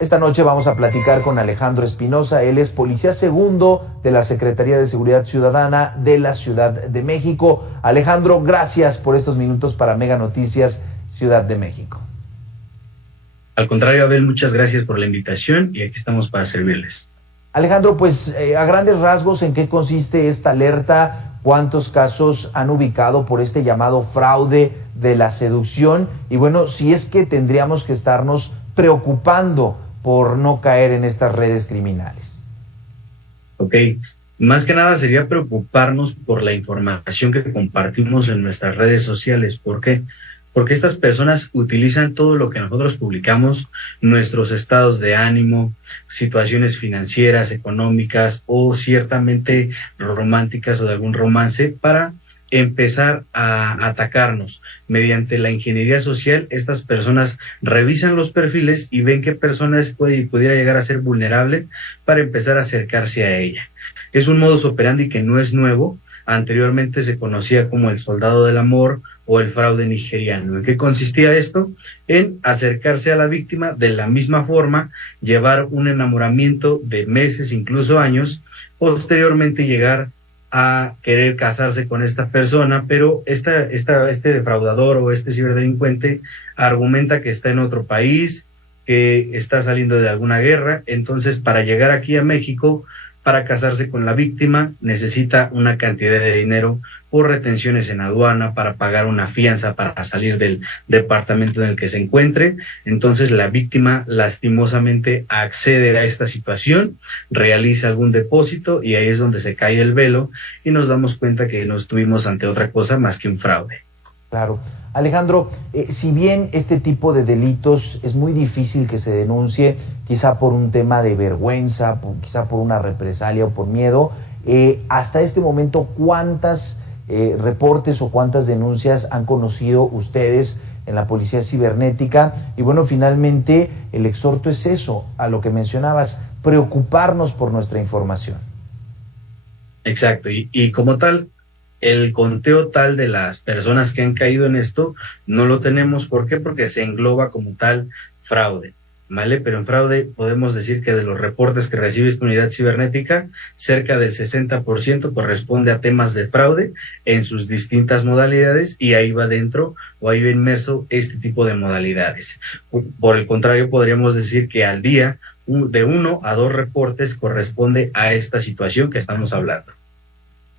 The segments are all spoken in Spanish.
Esta noche vamos a platicar con Alejandro Espinosa. Él es policía segundo de la Secretaría de Seguridad Ciudadana de la Ciudad de México. Alejandro, gracias por estos minutos para Mega Noticias Ciudad de México. Al contrario, Abel, muchas gracias por la invitación y aquí estamos para servirles. Alejandro, pues a grandes rasgos, ¿en qué consiste esta alerta? ¿Cuántos casos han ubicado por este llamado fraude de la seducción? Y bueno, si es que tendríamos que estarnos preocupando por no caer en estas redes criminales. Ok, más que nada sería preocuparnos por la información que compartimos en nuestras redes sociales. ¿Por qué? Porque estas personas utilizan todo lo que nosotros publicamos, nuestros estados de ánimo, situaciones financieras, económicas o ciertamente románticas o de algún romance para empezar a atacarnos. Mediante la ingeniería social, estas personas revisan los perfiles y ven qué personas pudiera llegar a ser vulnerable para empezar a acercarse a ella. Es un modus operandi que no es nuevo. Anteriormente se conocía como el soldado del amor o el fraude nigeriano. ¿En qué consistía esto? En acercarse a la víctima de la misma forma, llevar un enamoramiento de meses, incluso años, posteriormente llegar a querer casarse con esta persona, pero este defraudador o este ciberdelincuente argumenta que está en otro país, que está saliendo de alguna guerra. Entonces, para llegar aquí a México, para casarse con la víctima, necesita una cantidad de dinero por retenciones en aduana, para pagar una fianza para salir del departamento en el que se encuentre. Entonces la víctima lastimosamente accede a esta situación, realiza algún depósito y ahí es donde se cae el velo y nos damos cuenta que no estuvimos ante otra cosa más que un fraude. Claro. Alejandro, si bien este tipo de delitos es muy difícil que se denuncie, quizá por un tema de vergüenza, quizá por una represalia o por miedo, hasta este momento, ¿cuántas reportes o cuántas denuncias han conocido ustedes en la Policía Cibernética? Y bueno, finalmente el exhorto es eso, a lo que mencionabas, preocuparnos por nuestra información. Exacto, y como tal, el conteo tal de las personas que han caído en esto no lo tenemos. ¿Por qué? Porque se engloba como tal fraude, ¿vale? Pero en fraude podemos decir que de los reportes que recibe esta unidad cibernética, cerca del 60% corresponde a temas de fraude en sus distintas modalidades y ahí va dentro o ahí va inmerso este tipo de modalidades. Por el contrario, podríamos decir que al día de 1 a 2 reportes corresponde a esta situación que estamos hablando.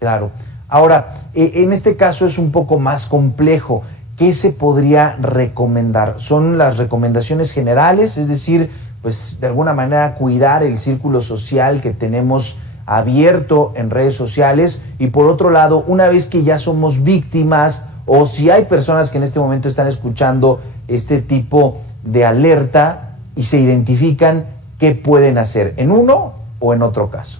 Claro. Ahora, en este caso es un poco más complejo. ¿Qué se podría recomendar? ¿Son las recomendaciones generales? Es decir, pues de alguna manera cuidar el círculo social que tenemos abierto en redes sociales. Y por otro lado, una vez que ya somos víctimas, o si hay personas que en este momento están escuchando este tipo de alerta y se identifican, ¿qué pueden hacer en uno o en otro caso?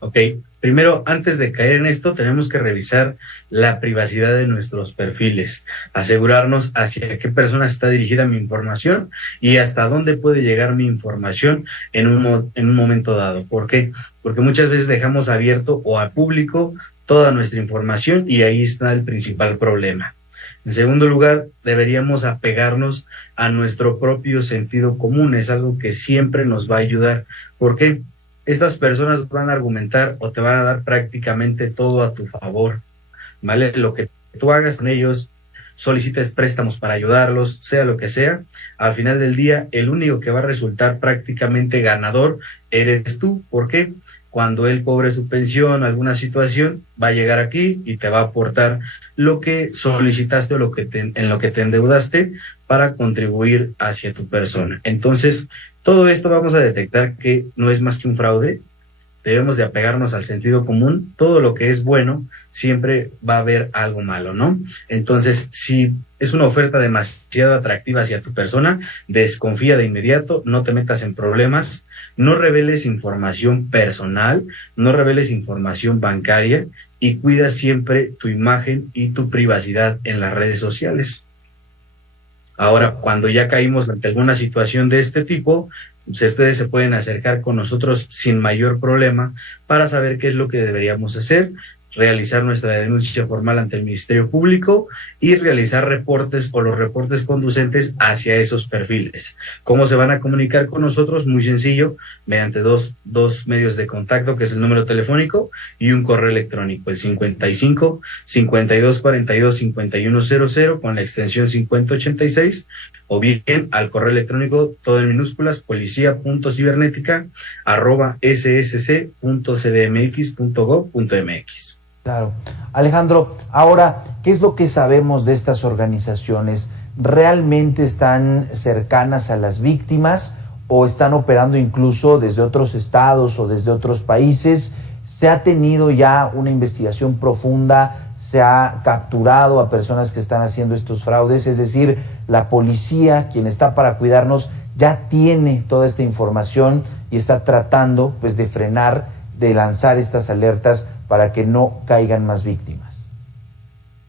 Ok. Primero, antes de caer en esto, tenemos que revisar la privacidad de nuestros perfiles, asegurarnos hacia qué persona está dirigida mi información y hasta dónde puede llegar mi información en un momento dado. ¿Por qué? Porque muchas veces dejamos abierto o al público toda nuestra información y ahí está el principal problema. En segundo lugar, deberíamos apegarnos a nuestro propio sentido común. Es algo que siempre nos va a ayudar. ¿Por qué? Estas personas van a argumentar o te van a dar prácticamente todo a tu favor, ¿vale? Lo que tú hagas con ellos, solicites préstamos para ayudarlos, sea lo que sea, al final del día, el único que va a resultar prácticamente ganador eres tú. ¿Por qué? Cuando él cobre su pensión, alguna situación, va a llegar aquí y te va a aportar lo que solicitaste o en lo que te endeudaste para contribuir hacia tu persona. Entonces, todo esto vamos a detectar que no es más que un fraude. Debemos de apegarnos al sentido común. Todo lo que es bueno, siempre va a haber algo malo, ¿no? Entonces, si es una oferta demasiado atractiva hacia tu persona, desconfía de inmediato, no te metas en problemas, no reveles información personal, no reveles información bancaria y cuida siempre tu imagen y tu privacidad en las redes sociales. Ahora, cuando ya caímos ante alguna situación de este tipo, ustedes se pueden acercar con nosotros sin mayor problema para saber qué es lo que deberíamos hacer, realizar nuestra denuncia formal ante el Ministerio Público y realizar reportes o los reportes conducentes hacia esos perfiles. ¿Cómo se van a comunicar con nosotros? Muy sencillo, mediante dos medios de contacto, que es el número telefónico y un correo electrónico, el 55 52 42 5100 con la extensión 5086, o bien al correo electrónico, todo en minúsculas, policia.cibernética@ss.cdmx.gov.mx. Claro. Alejandro, ahora, ¿qué es lo que sabemos de estas organizaciones? ¿Realmente están cercanas a las víctimas o están operando incluso desde otros estados o desde otros países? ¿Se ha tenido ya una investigación profunda? ¿Se ha capturado a personas que están haciendo estos fraudes? Es decir, la policía, quien está para cuidarnos, ya tiene toda esta información y está tratando, pues, de frenar, de lanzar estas alertas para que no caigan más víctimas.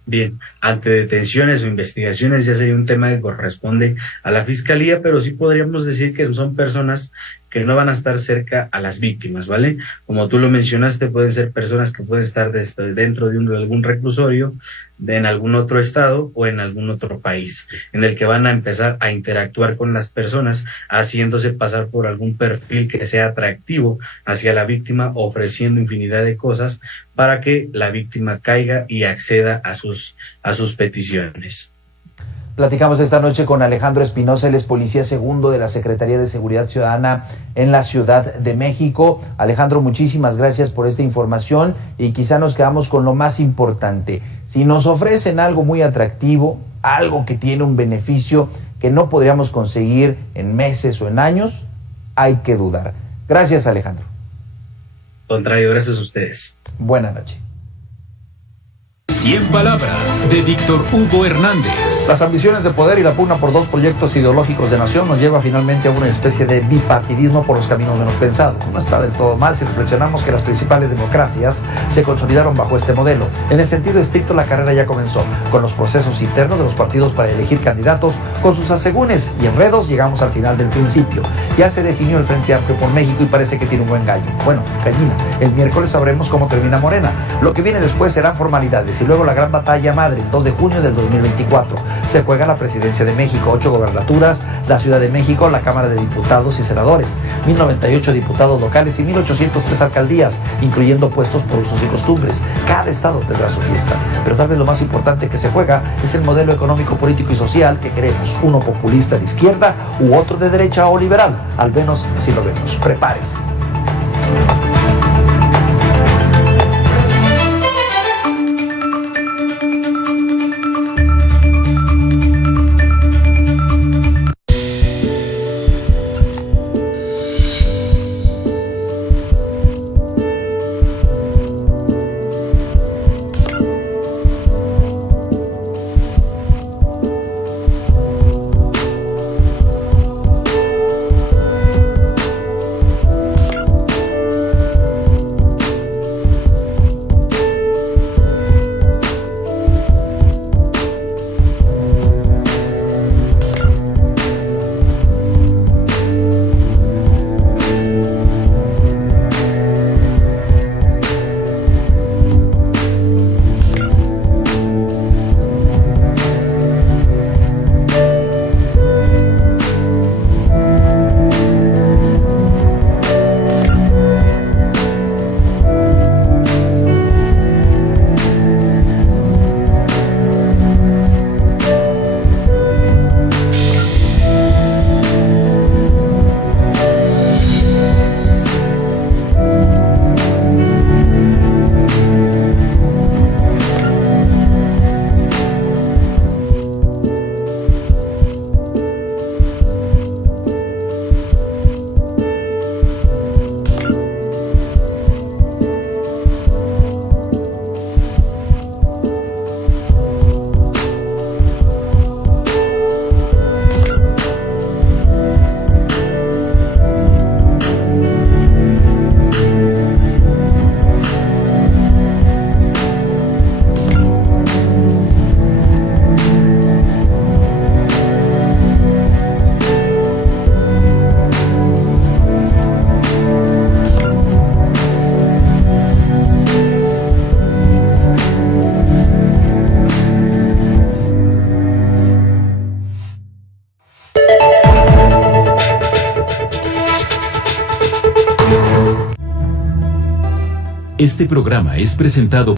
Bien, ante detenciones o investigaciones ya sería un tema que corresponde a la Fiscalía, pero sí podríamos decir que son personas que no van a estar cerca a las víctimas, ¿vale? Como tú lo mencionaste, pueden ser personas que pueden estar dentro de algún reclusorio, en algún otro estado o en algún otro país, en el que van a empezar a interactuar con las personas, haciéndose pasar por algún perfil que sea atractivo hacia la víctima, ofreciendo infinidad de cosas para que la víctima caiga y acceda a sus peticiones. Platicamos esta noche con Alejandro Espinosa, él es policía segundo de la Secretaría de Seguridad Ciudadana en la Ciudad de México. Alejandro, muchísimas gracias por esta información y quizá nos quedamos con lo más importante. Si nos ofrecen algo muy atractivo, algo que tiene un beneficio que no podríamos conseguir en meses o en años, hay que dudar. Gracias, Alejandro. Contrario, gracias a ustedes. Buenas noches. 100 palabras de Víctor Hugo Hernández. Las ambiciones de poder y la pugna por dos proyectos ideológicos de nación nos lleva finalmente a una especie de bipartidismo por los caminos menos pensados. No está del todo mal si reflexionamos que las principales democracias se consolidaron bajo este modelo. En el sentido estricto, la carrera ya comenzó, con los procesos internos de los partidos para elegir candidatos, con sus asegúnes y enredos llegamos al final del principio. Ya se definió el Frente Amplio por México y parece que tiene un buen gallo. Bueno, gallina. El miércoles sabremos cómo termina Morena. Lo que viene después serán formalidades y luego la gran batalla madre, el 2 de junio del 2024. Se juega la presidencia de México, 8 gobernaturas, la Ciudad de México, la Cámara de Diputados y Senadores, 1098 diputados locales y 1803 alcaldías, incluyendo puestos por usos y costumbres. Cada estado tendrá su fiesta, pero tal vez lo más importante que se juega es el modelo económico, político y social que queremos, uno populista de izquierda u otro de derecha o liberal, al menos así lo vemos. Prepárese. Este programa es presentado